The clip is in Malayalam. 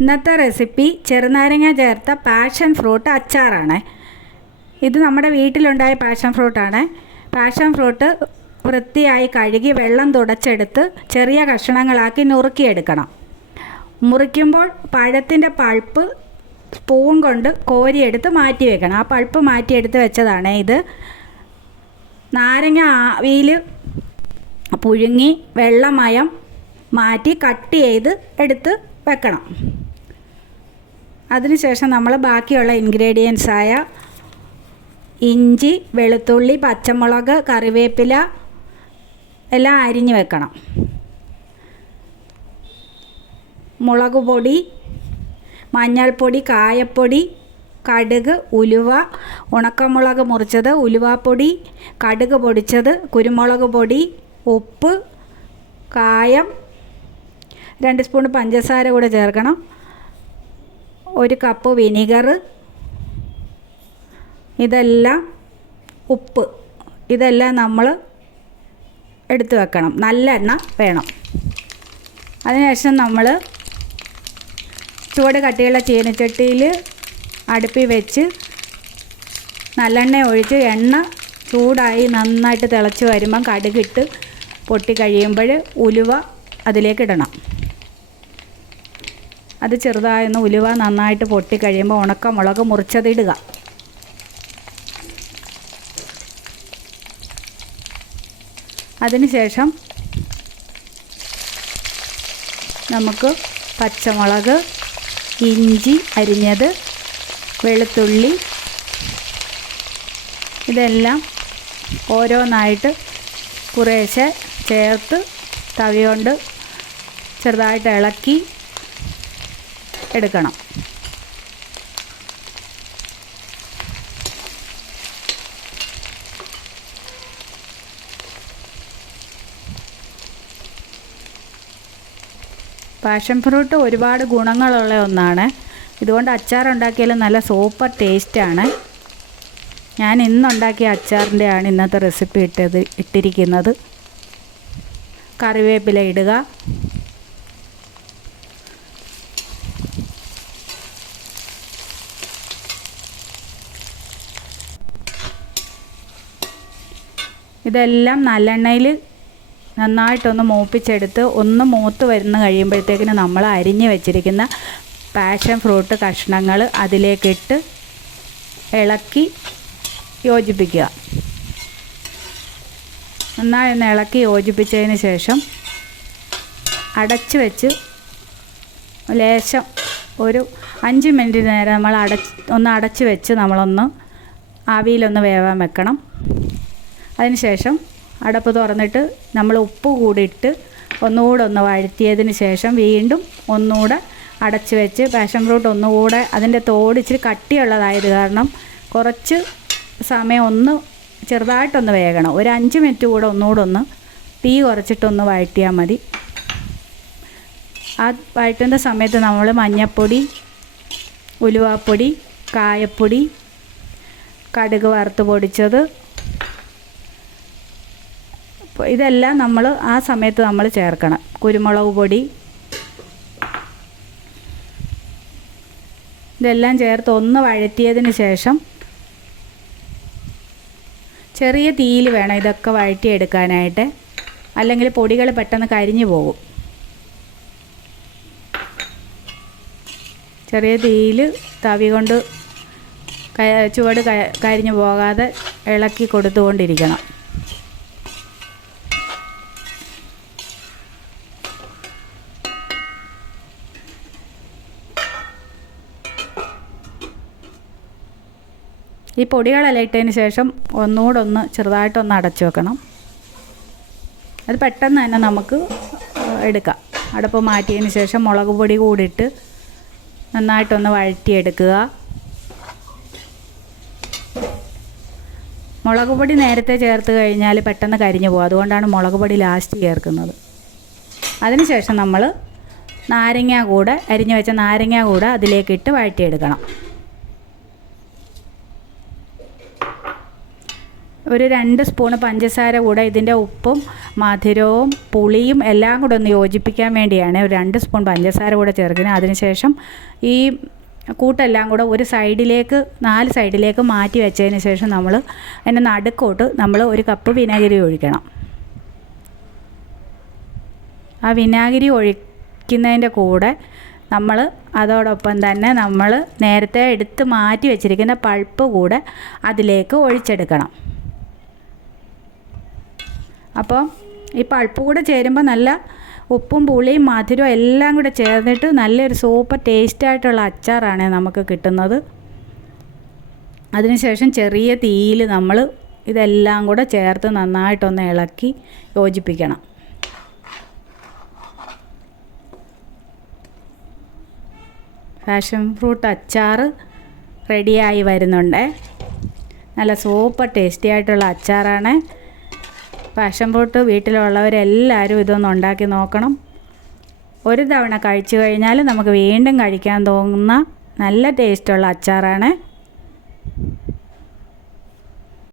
ഇന്നത്തെ റെസിപ്പി ചെറുനാരങ്ങ ചേർത്ത പാഷൻ ഫ്രൂട്ട് അച്ചാറാണ്. ഇത് നമ്മുടെ വീട്ടിലുണ്ടായ പാഷൻ ഫ്രൂട്ടാണ്. പാഷൻ ഫ്രൂട്ട് വൃത്തിയായി കഴുകി വെള്ളം തുടച്ചെടുത്ത് ചെറിയ കഷ്ണങ്ങളാക്കി നുറുക്കിയെടുക്കണം. മുറിക്കുമ്പോൾ പഴത്തിൻ്റെ പൾപ്പ് സ്പൂൺ കൊണ്ട് കോരിയെടുത്ത് മാറ്റി വെക്കണം. ആ പൾപ്പ് മാറ്റിയെടുത്ത് വെച്ചതാണ് ഇത്. നാരങ്ങ ആവിയിൽ പുഴുങ്ങി വെള്ളമയം മാറ്റി കട്ട് ചെയ്ത് എടുത്ത് വെക്കണം. അതിനുശേഷം നമ്മൾ ബാക്കിയുള്ള ഇൻഗ്രീഡിയൻസായ ഇഞ്ചി, വെളുത്തുള്ളി, പച്ചമുളക്, കറിവേപ്പില എല്ലാം അരിഞ്ഞ് വെക്കണം. മുളക് പൊടി, മഞ്ഞൾപ്പൊടി, കായപ്പൊടി, കടുക്, ഉലുവ, ഉണക്കമുളക് മുറിച്ചത്, ഉലുവാപ്പൊടി, കടുക് പൊടിച്ചത്, കുരുമുളക് പൊടി, ഉപ്പ്, കായം, 2 സ്പൂൺ പഞ്ചസാര കൂടെ ചേർക്കണം. 1 കപ്പ് വിനീഗർ, ഇതെല്ലാം ഉപ്പ്, ഇതെല്ലാം നമ്മൾ എടുത്ത് വെക്കണം. നല്ലെണ്ണ വേണം. അതിനുശേഷം നമ്മൾ ചുവട് കട്ടിയുള്ള ചീനച്ചട്ടിയിൽ അടുപ്പിൽ വെച്ച് നല്ലെണ്ണ ഒഴിച്ച് എണ്ണ ചൂടായി നന്നായിട്ട് തിളച്ച് വരുമ്പം കടുകിട്ട് പൊട്ടി കഴിയുമ്പോൾ ഉലുവ അതിലേക്ക് ഇടണം. അത് ചെറുതായൊന്ന് ഉലുവ നന്നായിട്ട് പൊട്ടി കഴിയുമ്പോൾ ഉണക്കമുളക് മുറിച്ചതിടുക. അതിനുശേഷം നമുക്ക് പച്ചമുളക്, ഇഞ്ചി അരിഞ്ഞത്, വെളുത്തുള്ളി ഇതെല്ലാം ഓരോന്നായിട്ട് കുറേശ്ശെ ചേർത്ത് തവി കൊണ്ട് ചെറുതായിട്ട് ഇളക്കി എടുക്കണം. പാഷൻ ഫ്രൂട്ട് ഒരുപാട് ഗുണങ്ങളുള്ള ഒന്നാണ്. ഇതുകൊണ്ട് അച്ചാറുണ്ടാക്കിയാലും നല്ല സൂപ്പർ ടേസ്റ്റാണ്. ഞാൻ ഇന്നുണ്ടാക്കിയ അച്ചാറിൻ്റെയാണ് ഇന്നത്തെ റെസിപ്പി ഇട്ടിരിക്കുന്നത്. കറിവേപ്പില ഇടുക. ഇതെല്ലാം നല്ലെണ്ണയിൽ നന്നായിട്ടൊന്ന് മൂപ്പിച്ചെടുത്ത് ഒന്ന് മൂത്ത് വരുന്ന കഴിയുമ്പോഴത്തേക്കിന് നമ്മൾ അരിഞ്ഞ് വെച്ചിരിക്കുന്ന പാഷൻ ഫ്രൂട്ട് കഷ്ണങ്ങൾ അതിലേക്കിട്ട് ഇളക്കി യോജിപ്പിക്കുക. നന്നായി ഒന്ന് ഇളക്കി യോജിപ്പിച്ചതിന് ശേഷം അടച്ച് വെച്ച് ലേശം ഒരു 5 മിനിറ്റ് നേരം നമ്മൾ അടച്ച് വെച്ച് നമ്മളൊന്ന് ആവിയിലൊന്ന് വേവാൻ വെക്കണം. അതിനുശേഷം അടപ്പ് തുറന്നിട്ട് നമ്മൾ ഉപ്പ് കൂടിയിട്ട് ഒന്നുകൂടെ ഒന്ന് വഴറ്റിയതിന് ശേഷം വീണ്ടും ഒന്നുകൂടെ അടച്ച് വെച്ച് പാഷൻ ഫ്രൂട്ട് ഒന്നുകൂടെ അതിൻ്റെ തോട് ഇച്ചിരി കട്ടിയുള്ളതായത് കാരണം കുറച്ച് സമയം ഒന്ന് ചെറുതായിട്ടൊന്ന് വേകണം. ഒരു 5 മിനിറ്റ് കൂടെ ഒന്നുകൂടെ ഒന്ന് തീ കുറച്ചിട്ടൊന്ന് വഴറ്റിയാൽ മതി. ആ വഴറ്റുന്ന സമയത്ത് നമ്മൾ മഞ്ഞൾപ്പൊടി, ഉലുവാപ്പൊടി, കായപ്പൊടി, കടുക് വറുത്ത് പൊടിച്ചത് ഇതെല്ലാം നമ്മൾ ആ സമയത്ത് നമ്മൾ ചേർക്കണം. കുരുമുളക് പൊടി ഇതെല്ലാം ചേർത്ത് ഒന്ന് വഴറ്റിയതിന് ശേഷം ചെറിയ തീയിൽ വേണം ഇതൊക്കെ വഴറ്റിയെടുക്കാനായിട്ട്, അല്ലെങ്കിൽ പൊടികൾ പെട്ടെന്ന് കരിഞ്ഞു പോകും. ചെറിയ തീയിൽ തവി കൊണ്ട് ചുവട് കരിഞ്ഞു പോകാതെ ഇളക്കി കൊടുത്തുകൊണ്ടിരിക്കണം. ഈ പൊടികളെല്ലാം ഇട്ടതിന് ശേഷം ഒന്നുകൂടെ ഒന്ന് ചെറുതായിട്ടൊന്ന് അടച്ചു വെക്കണം. അത് പെട്ടെന്ന് തന്നെ നമുക്ക് എടുക്കാം. അടപ്പ് മാറ്റിയതിന് ശേഷം മുളക് പൊടി കൂടിയിട്ട് നന്നായിട്ടൊന്ന് വഴറ്റിയെടുക്കുക. മുളക് പൊടി നേരത്തെ ചേർത്ത് കഴിഞ്ഞാൽ പെട്ടെന്ന് കരിഞ്ഞു പോകും. അതുകൊണ്ടാണ് മുളക് പൊടി ലാസ്റ്റ് ചേർക്കുന്നത്. അതിനുശേഷം നമ്മൾ നാരങ്ങ കൂടെ അരിഞ്ഞു വെച്ച നാരങ്ങ കൂടെ അതിലേക്കിട്ട് വഴറ്റിയെടുക്കണം. ഒരു 2 സ്പൂണ് പഞ്ചസാര കൂടെ ഇതിൻ്റെ ഉപ്പും മധുരവും പുളിയും എല്ലാം കൂടെ ഒന്ന് യോജിപ്പിക്കാൻ വേണ്ടിയാണ് ഒരു 2 സ്പൂൺ പഞ്ചസാര കൂടെ ചേർക്കുന്നത്. അതിനുശേഷം ഈ കൂട്ടെല്ലാം കൂടെ ഒരു സൈഡിലേക്ക് 4 സൈഡിലേക്ക് മാറ്റി വെച്ചതിന് ശേഷം നമ്മൾ അതിൻ്റെ നടുക്കോട്ട് നമ്മൾ 1 കപ്പ് വിനാഗിരി ഒഴിക്കണം. ആ വിനാഗിരി ഒഴിക്കുന്നതിൻ്റെ കൂടെ നമ്മൾ അതോടൊപ്പം തന്നെ നമ്മൾ നേരത്തെ എടുത്ത് മാറ്റി വെച്ചിരിക്കുന്ന പൾപ്പ് കൂടെ അതിലേക്ക് ഒഴിച്ചെടുക്കണം. അപ്പോൾ ഈ പൾപ്പ് കൂടെ ചേരുമ്പോൾ നല്ല ഉപ്പും പുളിയും മധുരവും എല്ലാം കൂടെ ചേർന്നിട്ട് നല്ലൊരു സൂപ്പർ ടേസ്റ്റായിട്ടുള്ള അച്ചാറാണ് നമുക്ക് കിട്ടുന്നത്. അതിനുശേഷം ചെറിയ തീയിൽ നമ്മൾ ഇതെല്ലാം കൂടെ ചേർത്ത് നന്നായിട്ടൊന്ന് ഇളക്കി യോജിപ്പിക്കണം. പാഷൻ ഫ്രൂട്ട് അച്ചാർ റെഡിയായി വരുന്നുണ്ട്. നല്ല സൂപ്പർ ടേസ്റ്റി ആയിട്ടുള്ള അച്ചാറാണ്. പാഷൻ ഫ്രൂട്ട് വീട്ടിലുള്ളവരെല്ലാവരും ഇതൊന്ന് ഉണ്ടാക്കി നോക്കണം. ഒരു തവണ കഴിച്ചു കഴിഞ്ഞാൽ നമുക്ക് വീണ്ടും കഴിക്കാൻ തോന്നുന്ന നല്ല ടേസ്റ്റുള്ള അച്ചാറാണ്.